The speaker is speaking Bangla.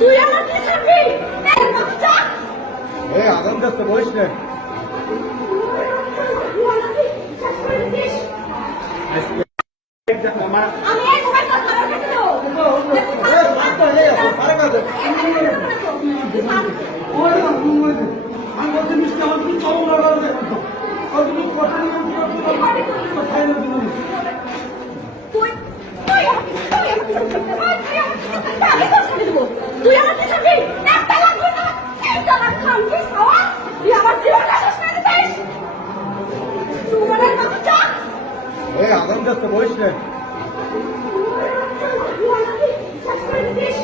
তুই আমার কি ছাড়বি? আগাম যাচ্ছে বলিস না। আমি এই মোবাইল কথা আমি বলছি মিষ্টি আমার তুমি চমক তুই আমার কি ছাড়বি? একটা লাগবে না, একটা লাখ খামকে খাওয়া তুই আমার জীবনটা শেষ করে দিস। সুমনের বাচ্চা আগাম যাচ্ছে বলিস না। শেষ করে দিস।